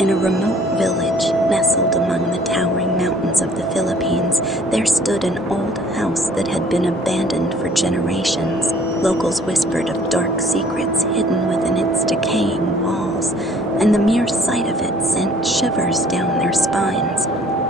In a remote village nestled among the towering mountains of the Philippines, there stood an old house that had been abandoned for generations. Locals whispered of dark secrets hidden within its decaying walls, and the mere sight of it sent shivers down their spines.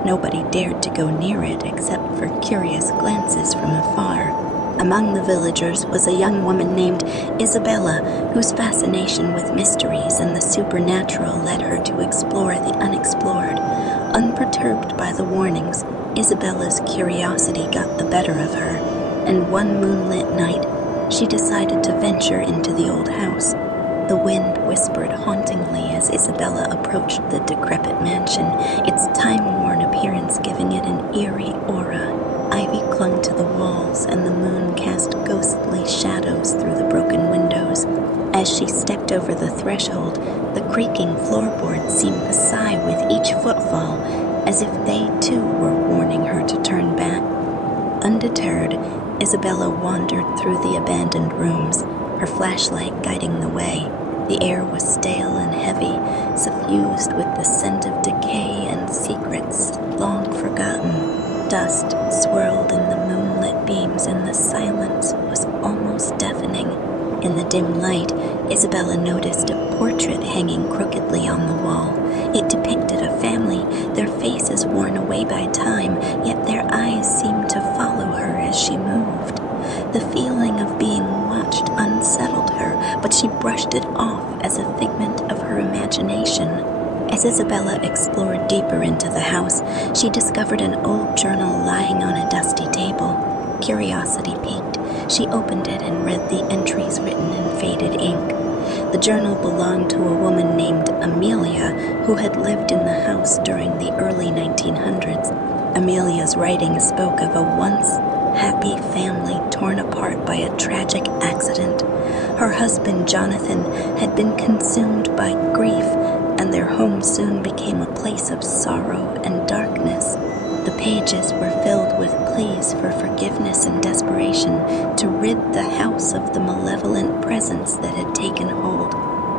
Nobody dared to go near it except for curious glances from afar. Among the villagers was a young woman named Isabella, whose fascination with mysteries and the supernatural led her to explore the unexplored. Unperturbed by the warnings, Isabella's curiosity got the better of her, and one moonlit night, she decided to venture into the old house. The wind whispered hauntingly as Isabella approached the decrepit mansion, its time-worn appearance giving it an eerie aura. Ivy clung to the walls, and the moon cast ghostly shadows through the broken windows. As she stepped over the threshold, the creaking floorboards seemed to sigh with each footfall, as if they too were warning her to turn back. Undeterred, Isabella wandered through the abandoned rooms, her flashlight guiding the way. The air was stale and heavy, suffused with the scent of decay and secrets long forgotten. Dust swirled in the moonlit beams, and the silence was almost deafening. In the dim light, Isabella noticed a portrait hanging crookedly on the wall. It depicted a family, their faces worn away by time, yet their eyes seemed to follow her as she moved. The feeling of being watched unsettled her, but she brushed it off as a figment of her imagination. As Isabella explored deeper into the house, she discovered an old journal lying on a dusty table. Curiosity piqued. She opened it and read the entries written in faded ink. The journal belonged to a woman named Amelia, who had lived in the house during the early 1900s. Amelia's writing spoke of a once happy family torn apart by a tragic accident. Her husband, Jonathan, had been consumed by grief, and their home soon became a place of sorrow and darkness. The pages were filled with pleas for forgiveness and desperation to rid the house of the malevolent presence that had taken hold.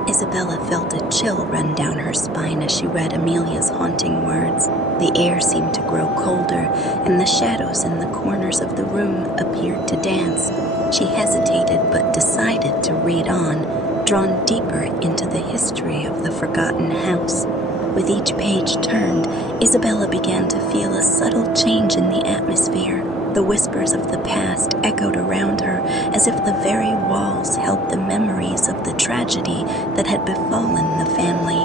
Isabella felt a chill run down her spine as she read Amelia's haunting words. The air seemed to grow colder, and the shadows in the corners of the room appeared to dance. She hesitated but decided to read on, drawn deeper into the history of the forgotten house. With each page turned, Isabella began to feel a subtle change in the atmosphere. The whispers of the past echoed around her as if the very walls held the memories of the tragedy that had befallen the family.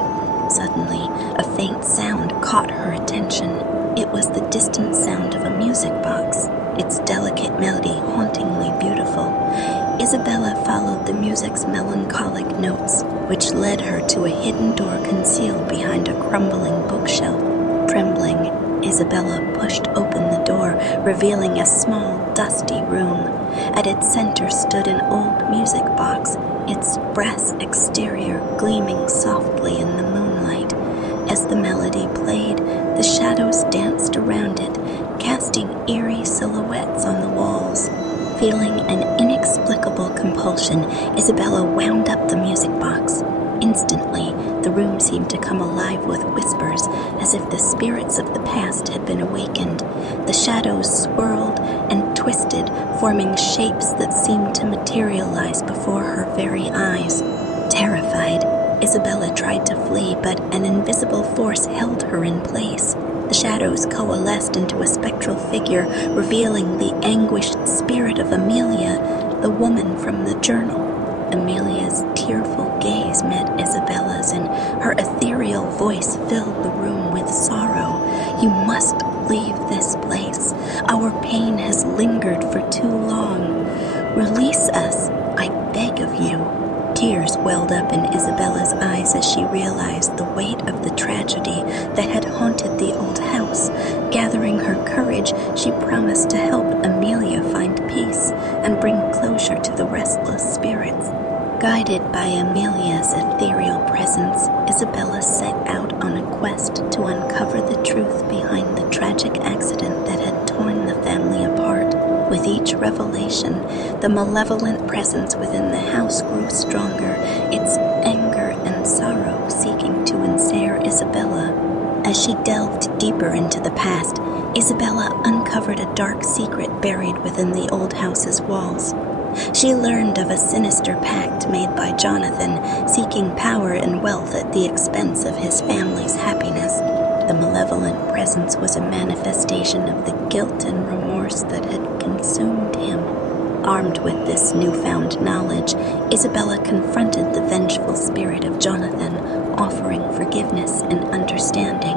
Suddenly, a faint sound caught her attention. It was the distant sound of a music box, its delicate melody hauntingly beautiful. Isabella followed the music's melancholic notes, which led her to a hidden door concealed behind a crumbling bookshelf. Trembling, Isabella pushed open the door, revealing a small, dusty room. At its center stood an old music box, its brass exterior gleaming softly in the moonlight. As the melody played, the shadows danced around it, casting eerie silhouettes on the walls. Feeling an inexplicable compulsion, Isabella wound up the music box. Instantly, the room seemed to come alive with whispers, as if the spirits of the past had been awakened. The shadows swirled and twisted, forming shapes that seemed to materialize before her very eyes. Terrified, Isabella tried to flee, but an invisible force held her in place. The shadows coalesced into a spectral figure, revealing the anguished spirit of Amelia, the woman from the journal. Amelia's tearful gaze met Isabella's, and her ethereal voice filled the room with sorrow. "You must leave this place. Our pain has lingered for too long. Release us, I beg of you." Tears welled up in Isabella's eyes as she realized the weight of the tragedy that had haunted the old house. Gathering her courage, she promised to help Amelia find peace and bring closure to the restless spirits. Guided by Amelia's ethereal presence, Isabella set out on a quest to uncover the truth behind the tragic accident that had torn the family apart. With each revelation, the malevolent presence within the house grew stronger, its anger and sorrow seeking to ensnare Isabella. As she delved deeper into the past, Isabella uncovered a dark secret buried within the old house's walls. She learned of a sinister pact made by Jonathan, seeking power and wealth at the expense of his family's happiness. The malevolent presence was a manifestation of the guilt and remorse that had consumed him. Armed with this newfound knowledge, Isabella confronted the vengeful spirit of Jonathan, offering forgiveness and understanding.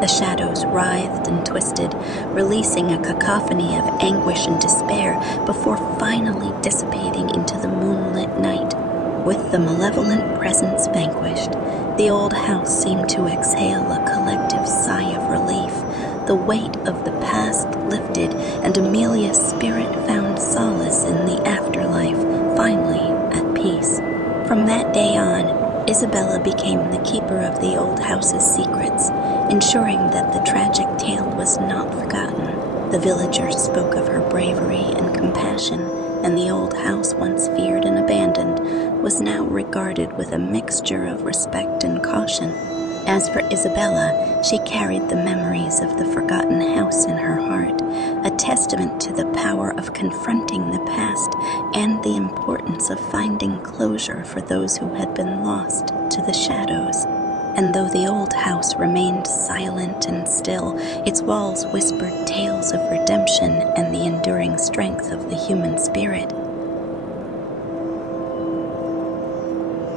The shadows writhed and twisted, releasing a cacophony of anguish and despair before finally dissipating into the moonlit night. With the malevolent presence vanquished, the old house seemed to exhale a collective sigh of relief. The weight of the past lifted, and Amelia's spirit found solace in the afterlife, finally at peace. From that day on, Isabella became the keeper of the old house's secrets, ensuring that the tragic tale was not forgotten. The villagers spoke of her bravery and compassion, and the old house, once feared and abandoned, was now regarded with a mixture of respect and caution. As for Isabella, she carried the memories of the forgotten house in her heart, a testament to the power of confronting the past and the importance of finding closure for those who had been lost to the shadows. And though the old house remained silent and still, its walls whispered tales of redemption and the enduring strength of the human spirit.